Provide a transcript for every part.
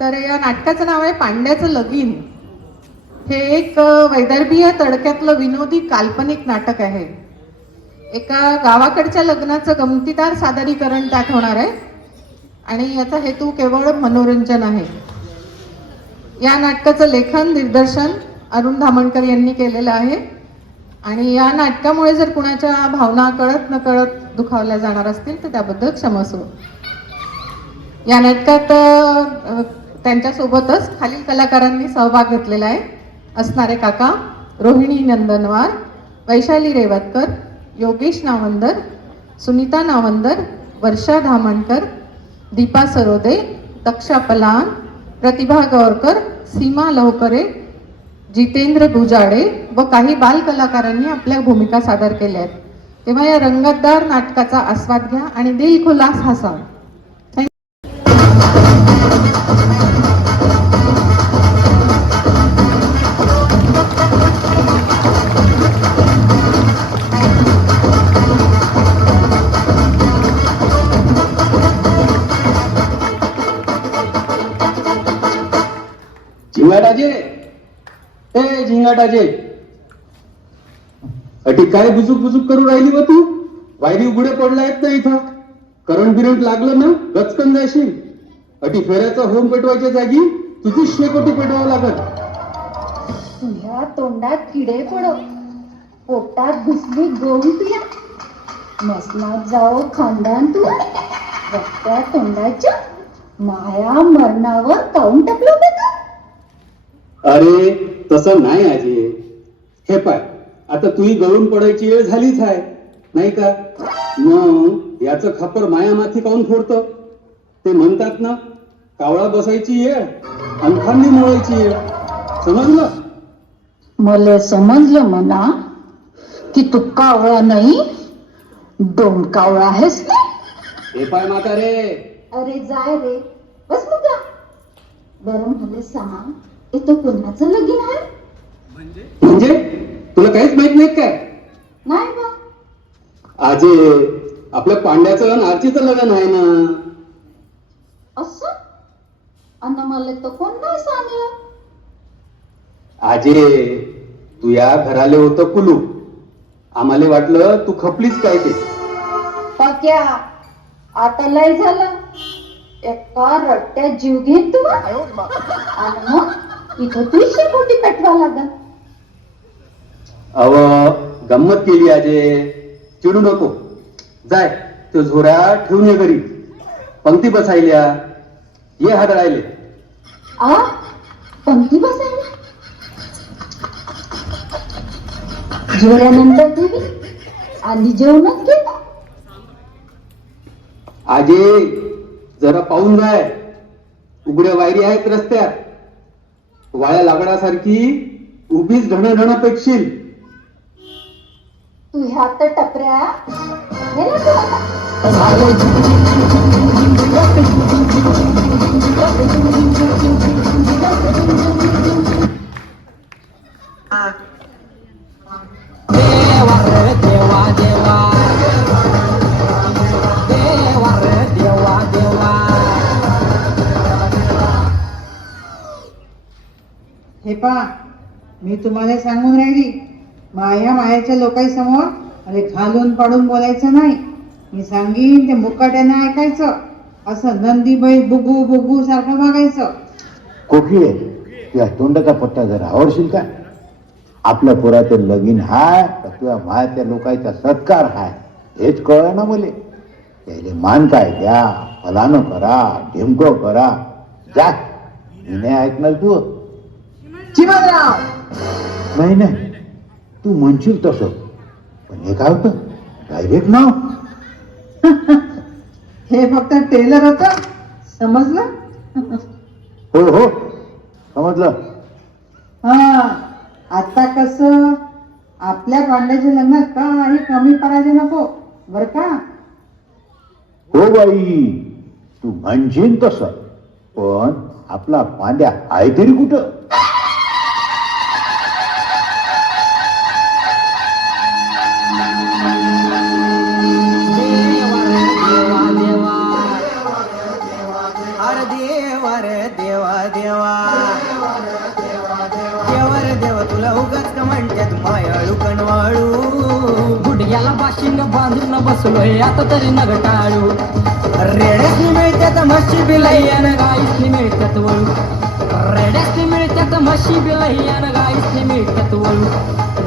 तर या नाटकाचं नाव आहे पांड्याचं लगीन. हे एक वैदर्भीय तडक्यातलं विनोदी काल्पनिक नाटक आहे. एका गावाकडच्या लग्नाचं गमतीदार सादरीकरण त्यात होणार आहे आणि याचा हेतू केवळ मनोरंजन आहे. या नाटकाचं लेखन दिग्दर्शन अरुण धामणकर यांनी केलेलं आहे आणि या नाटकामुळे जर कुणाच्या भावना कळत नकळत दुखावल्या जाणार असतील तर त्याबद्दल क्षमस्व. या नाटकात त्यांच्यासोबतच खालील कलाकारांनी सहभाग घेतलेला आहे. असणारे काका रोहिणी नंदनवार, वैशाली रेवतकर, योगेश नावंदर, सुनीता नावंदर, वर्षा धामणकर, दीपा सरोदे, दक्षा पलान, प्रतिभा गौरकर, सीमा लवकरे, जितेंद्र गुजाडे व काही बाल कलाकारांनी आपल्या भूमिका सादर केल्या आहेत. तेव्हा या रंगतदार नाटकाचा आस्वाद घ्या आणि दिलखुलास हसा. झिंगाटाचे ए झिंगाटाचे अटी काय बुजुक बुजुक करू राहिली व तू? वायरी उघडे पडला आहेत ना इथं. करंट बिरंट लागलं ना गचकन जाशील. अटी फेऱ्याचा होम पेटवायच्या जागी तुझी शेकोटी पेटवावं लागत. तुझ्या तोंडात किडे पडो, पोटात घुसली गोळी तुया, मसनात जाओ खानदान तू, रक्त्या तोंडाच्या माया मरणावर काऊन टाकलो बेटा? अरे तसं नाही आजी. हे पाय आता तुही गळून पडायची वेळ झालीच आहे नाही का? मग याचं खापर मायामाथी काऊन फोडतं? ते म्हणतात ना कावळा बसायची येळ अंखांनी मोळायची येळ. समजलं? मला समजलं म्हणा की तू कावळा नाही दोन कावळा आहेस ना. हे पाय माता रे. अरे जाय रे बस मुगा. बरं मला सांग इथं कोणाचं लगीन आहे? म्हणजे तुला काहीच माहित नाही काय? नाही बा. आजे आपल्या पांड्याचं आणि आरचीचं लग्न आहे ना. असं अन्न मला तर कोण नाही सांगलं. आजे तू या घराले होतं कुलू. आम्हाला वाटलं तू खपलीच काय ते. पक्या आता लय झालं. एका रट्ट्यात जीव घेत तू आणि मग इथं तू शेकोटी पेटवा लागल. अव गंमत केली आजे. चिडू नको. जाय तो झोऱ्या ठेवून ये घरी. पंक्ती बसायल्या ये हादळायले. आ पंक्ती बसायला जेवल्यानंतर देवी आधी जेवणच घेता. आजे जरा पाहून जाय. उघड्या वायरी आहेत रस्त्यात. वाळ्या लाकडासारखी उभीच ढण पेटशील. तू ह्यात टपऱ्या हे ना हे पहा मी तुम्हाला सांगून राहिली मायाच्या लोकांसमोर अरे घालून पाडून बोलायचं नाही. मी सांगीन ते मुकाट्यानं ऐकायचं. असं नंदीबाई बुगू बुगू सारखं वागायचं. कोकी तुझ्या तोंडाचा पट्टा जरा आवडशील का? आपल्या पोराचं लगीन हाय तर तुझ्या मायाच्या लोकांचा सत्कार हाय हेच कळ ना मले. त्याले मान काय द्या, फलानं करा, ढेमको करा. जा मी नाही ऐकणार तू. चिमणराव नाही नाही तू म्हणशील तसं पण हे काय होतं डायरेक्ट नाव. हे फक्त टेलर होत समजलं. हो हो समजलं. हा आता कसं आपल्या पांड्याच्या लग्नात काही कमी पडायचे नको बर का? हो बाई तू म्हणशील तसं पण आपला पांड्या आहे तरी कुठं? देवा मायाळू कणवाळू गुडघ्याला बाशिंग बांधून बसलोय आता तरी नग टाळू रेड्यासनी मिळत्यात म्हशी बिलय्यान गाईसनी मिळत्यात वळू रेड्यासनी मिळत्यात म्हशी बिलय्यान गाईसनी मिळत्यात वळू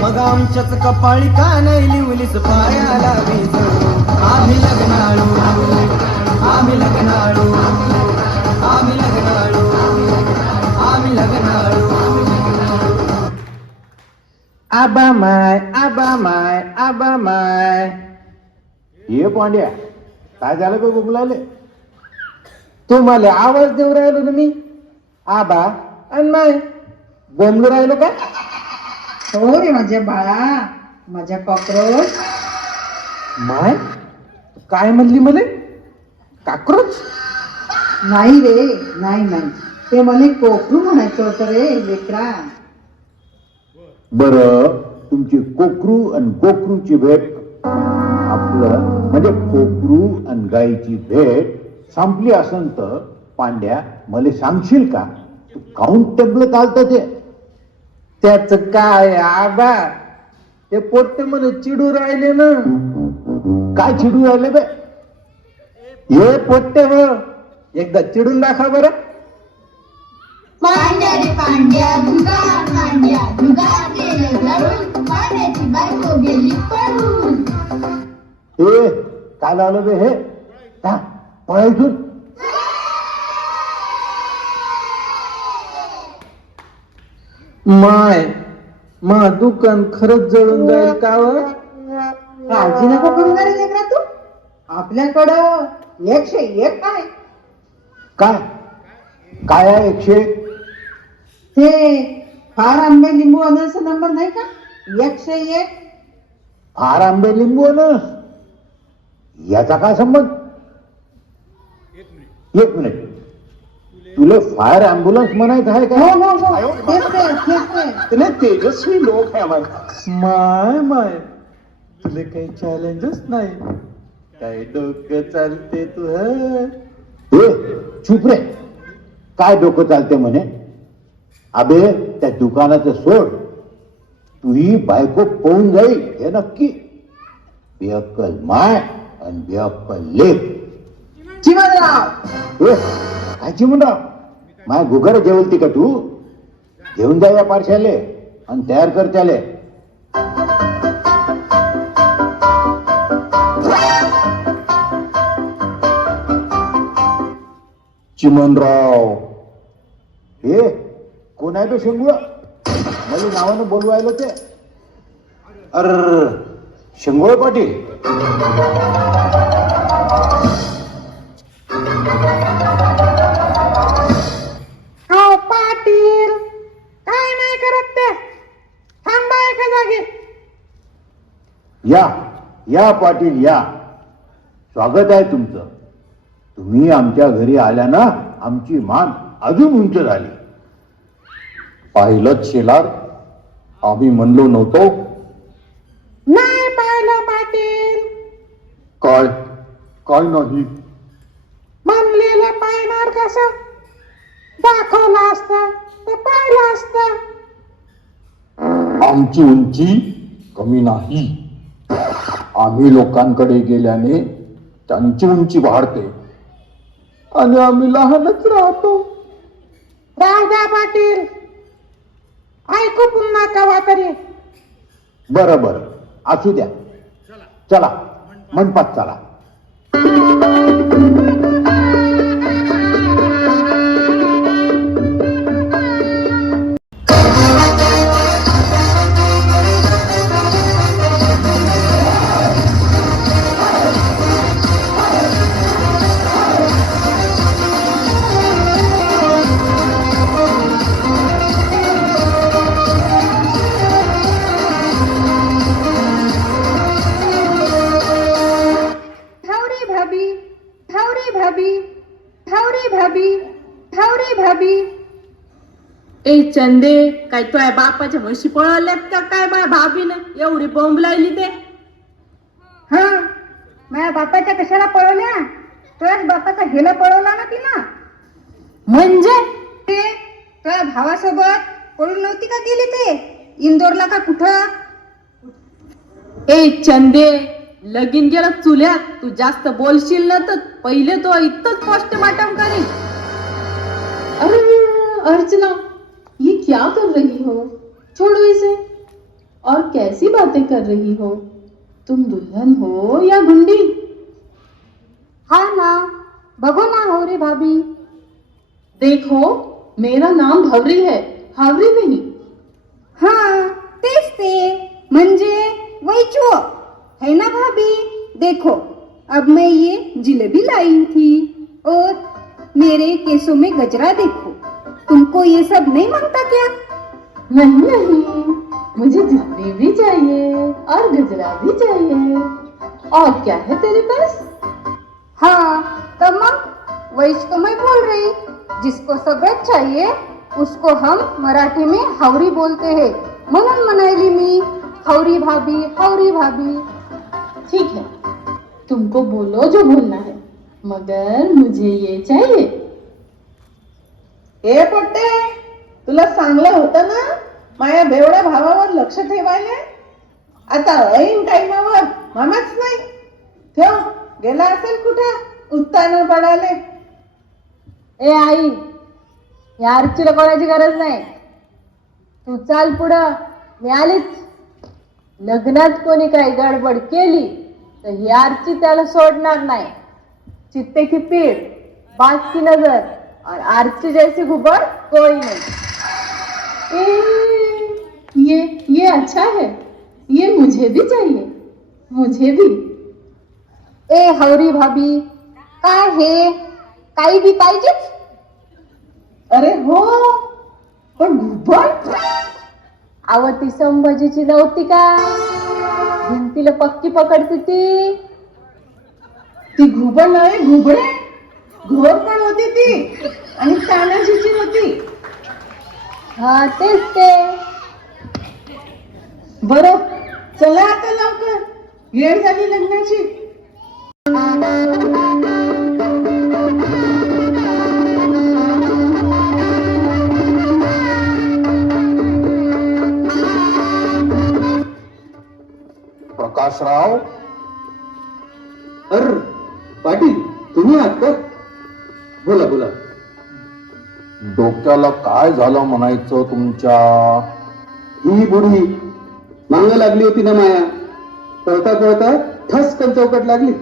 मग आमच्याच कपाळी का नाही लिवलीस पायाला भिजळू आम्ही लग्नाळू आम्ही लग्नाळू आम्ही लग्नाळू आम्ही लग्नाळू आबा माय आबा माय आबा माय. ये पांड्या, काय झालं का गुगलाले? तुम्हाला आवाज देऊ राहिलो ना मी. आबा आणि माय बोंबलो राहिलो का? हो रे माझ्या बाळा, माझ्या कॉक्रोच. माय काय म्हणली मले? काक्रोच? नाही रे, नाही नाही, ते मला कोकरू म्हणायचं होतं रे लेकरा. बर, तुमची कोकरू आणि गोकरूची भेट, आपलं म्हणजे कोकरू आणि गायीची भेट संपली असन तर पांड्या मला सांगशील का? तू काउंट टेबल चालतं ते? त्याच काय आबा, ते पोट्टे मला चिडू राहिले ना. काय चिडू राहिले बे? हे पोट्टे हो, एकदा चिडून दाखवा बरं. पांड्या रे पांड्या जुगार मांड्या जुगार गेलं जळून पांड्याची बायको गेली पळून. हे काय लावलं बे हे? पळायचून माय मा दुकान खरंच जळून जाईल का? काळजी नको करू ना रे लेकरा तू. आपल्याकडं 101 आहे. काय काय आहे 101? ते फार आंबे लिंबू अनर्स नंबर नाही का? 101. फार आंबे लिंबू अनस याचा काय संबंध? एक मिनिट, तुला फायर ॲम्ब्युलन्स म्हणायचं आहे हो का? हो हो, तेच ते, तेच ते. इतने तेजस्वी लोक है हमारे पास. माय माय, तुला काही चॅलेंजच नाही. काय डोकं चालते तू? हे चुप रे, काय डोकं चालते म्हणे? अबे त्या दुकानाचं सोड, तुही बायको पळून जाईल हे नक्की. बेअक्कल माय आणि बेअक्कल लेक. चिमणराव, काय चिमणराव? माय गुगर जेवलती का तू? घेऊन जा या पार्शाले आणि तयार कर त्याले. चिमणराव, हे कोण आहे बे शेंगुळ? मला नावानं बोलवायला ते. अर शेंगुळ पाटील. हो पाटील, काय नाही करत ते. थांबा एका जागी. या या पाटील या, स्वागत आहे तुमचं. तुम्ही आमच्या घरी आल्या ना, आमची मान अजून उंच झाली. पाहिलं शेलार, आम्ही म्हणलो नव्हतो? नाही पाहिलं पाटील. काय काय नाही? म्हणलेलं पाहणार कसं? दाखवलं असतं तर पाहिलं असतं. आमची उंची कमी नाही. आम्ही लोकांकडे गेल्याने त्यांची उंची वाढते आणि आम्ही लहानच राहतो. राहू द्या पाटील, ऐकू पुन्हा कवा तरी. बरं बरं, असू द्या. चला मंडपात चला. धावरी भाभी धावरी भाभी धावरी भाभी धावरी भाभी. ए चंदे, काय तुझ्या बापाच्या म्हशी पळवल्यात का काय माझ्या भाभीनं एवढी बोंब लायली ते? हा, माझ्या बापाच्या कशाला पळवल्या? तुझ्याच बापाचा गेला पळवला ना तिनं. म्हणजे ते तुझ्या भावासोबत पळून नव्हती का गेली ते इंदोरला का कुठं? ए चंदे, लगीन गेलं चुल्यात. तू जास्त बोलशील ना तर पहिले तो इतकंच पोस्टमार्टम करीन. अरे अर्चना, ये क्या कर रही हो? छोड़ो इसे. और कैसी बातें कर रही हो? तुम दुल्हन हो या गुंडी? हाँ ना, बघो ना हवरी भाभी. देखो, मेरा नाम भवरी है, हावरी नहीं. हाँ तेच ते, म्हणजे वैचो है ना भाभी. देखो, अब मैं ये जिलेबी लाई थी और मेरे केसों में गजरा देखो. तुमको ये सब नहीं मांगता क्या? नहीं नहीं, मुझे जिलेबी भी चाहिए और गजरा भी चाहिए. और क्या है तेरे पास? हाँ तो मग वैच तो मैं बोल रही. जिसको सगळं चाहिए उसको हम मराठी में हावरी बोलते हैं. म्हणून म्हणाली मी हावरी भाभी, हावरी भाभी. ठीक है, तुमको बोलो जो बोलना है, मगर मुझे ये चाहिए. ए पोट्टे, तुला सांगलं होतं ना माझ्या बेवड्या भावावर लक्ष ठेवायला. आता ऐन टाइमावर मामाच नाही. ठेव, गेला असेल कुठं उत्तानं पडाले. ए आई, या आरचीला कोणाची गरज नाही. तू चाल पुढं, मी आलीच. लग्नात कोणी काही गडबड केली तर ही आरची त्याला सोडणार नाही. चित्ते की पीठ, बात की नजर और आरची जैसी घुबड़ कोई नहीं. ये अच्छा है, ये मुझे भी चाहिए, मुझे भी. ए हावरी भाभी, काय हे काही बी पाहिजेच? अरे हो, पण घुबड. आवती संभाजीची नव्हती का, भिंतीला पक्की पकडती ती. ती घुबड नाही, घुबडे. घोर पण होती ती आणि तानाजीची होती. हा तेच ते. बरं, चला आता लवकर, वेळ झाली लग्नाची. प्रकाशराव, अर पाटील, तुम्ही आहात का? बोला बोला. डोक्याला काय झालं म्हणायचं तुमच्या? ही बुढी मांग लागली होती ना माया. पळता पळता ठसकन चौकट लागली.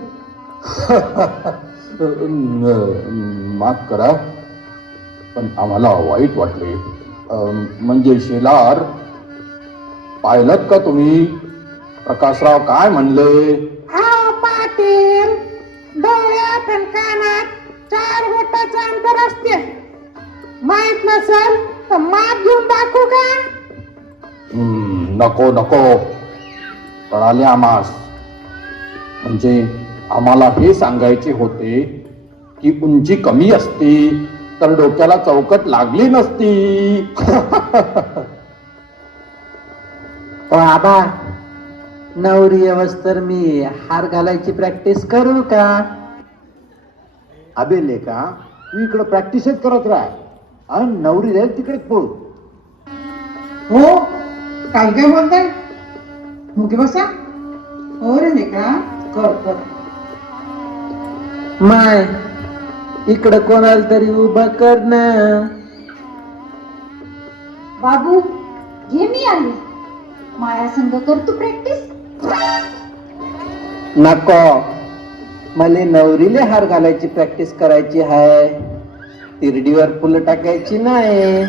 माफ करा, पण आम्हाला वाईट वाटले. म्हणजे शेलार, पाहिलं का तुम्ही प्रकाशराव काय म्हणले? पाटील, डोळ्यात आणि कानात 4 बोटाचं अंतर असते. माहित नसल तर माप घेऊन दाखवू का? नको नको, कळाले आम्हास. म्हणजे आम्हाला हे सांगायचे होते की उंची कमी असती तर डोक्याला चौकट लागली नसती. आबा, नवरी अवस्थर मी हार घालायची प्रॅक्टिस करू का? अबे लेका, तू इकडे प्रॅक्टिसच करत राह आणि नवरी राहील तिकडेच पळू. हो, काय काय बोलताय? मुके बसा. हो रे लेका, कर कर. माय, इकडं कोणाला तरी उभं कर ना. बाबू, घे मी आली. माया संग कर तू प्रॅक्टिस. नको, मला नवरीले हार घालायची प्रॅक्टिस करायची आहे. तिरडीवर फुलं टाकायची नाही.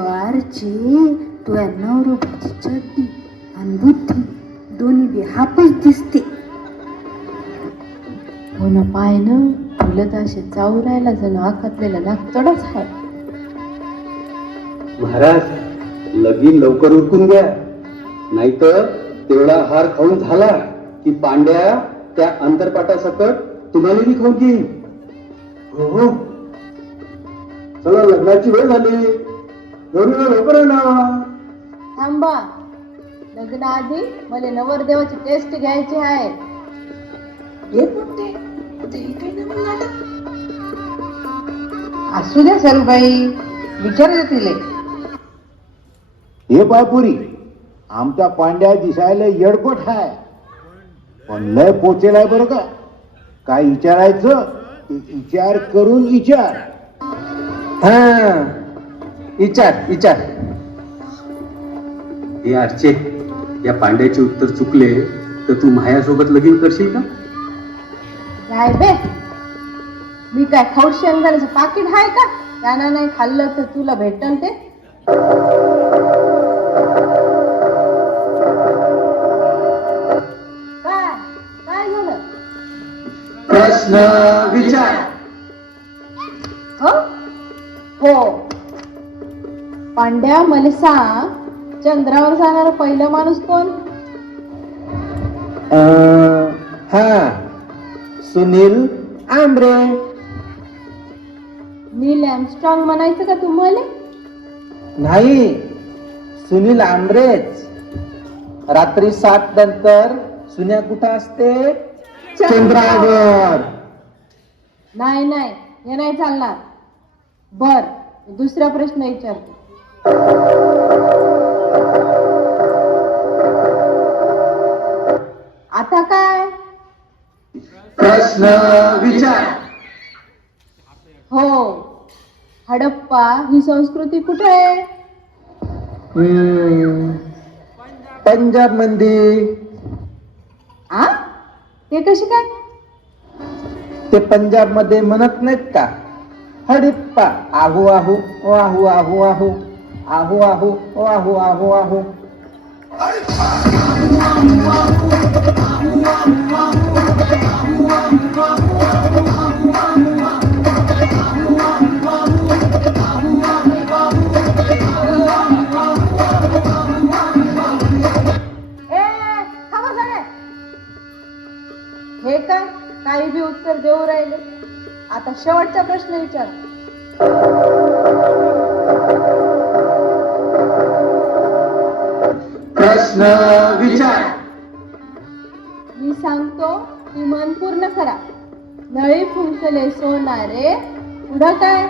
आरची, तुझ्या नवरोबाची चड्डी आणि बुद्धी दोन्ही बी हापच दिसते. हो ना, पाय ना फुलं तर असे चावरायला जण आखातलेला लागतोच आहे. महाराज, लगीन लवकर उरकून द्या, नाहीतर तेवढा हार खाऊन झाला की पांड्या त्या अंतरपाटासकट तुम्हाला बी खाऊन घेईन. हो, चला, लग्नाची वेळ झाली. नवरीला लवकर आहे ना. थांबा, लग्नाआधी मला नवरदेवाची टेस्ट घ्यायची आहे. ये पोट्टे, ते काही नवीन नाटक. असू द्या सरूबाई, विचारलं तिले. हे पायपुरी, आमचा पांड्या दिसायला येडपट हाय, पण लय पोचेलाय बरं का. काय विचारायचं ते विचार करून विचार. हा, विचार विचार. हे अर्चे, या पांड्याचे उत्तर चुकले तर तू मायासोबत लगीन करशील का? काय बे, मी काय खाऊट शेंगदाण्याचं पाकिट आहे का? त्यानं नाही खाल्लं तर तुला भेटल ते. काय काय झालं? प्रश्न विचार. हो, पांड्या, मला सांग, चंद्रावर जाणारा पहिला माणूस कोण? हा, सुनील आंब्रे. नील आर्मस्ट्रॉंग म्हणायचं का तुम्हाला? नाही, सुनील आंब्रेच. रात्री 7 नंतर सुन्या कुठं असते? चंद्रावर. नाही नाही, हे नाही चालणार. बर, दुसरा प्रश्न विचारतो. आता काय? प्रश्न विचार. हो, हडप्पा ही संस्कृती कुठे आहे? पंजाब मध्ये. आ, ते कशी काय? ते पंजाब मध्ये म्हणत नाहीत का, हडिप्पा आहू आहू आहू आहू आहू आहू आहू आहू आहू आहू. हे काय काही बी उत्तर देऊ राहिले. आता शेवटचा प्रश्न विचार. प्रश्न विचार. मी सांगतो, ती मन पूर्ण करा. नळी फुंकले सोनारे, पुढं काय?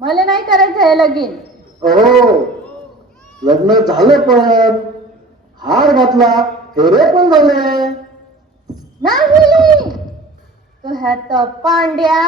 मला नाही करायचं हे लगीन. हो, लग्न झालं पण हार घातला, फेरे पण झाले. नाही, तो ह्यात पांड्या.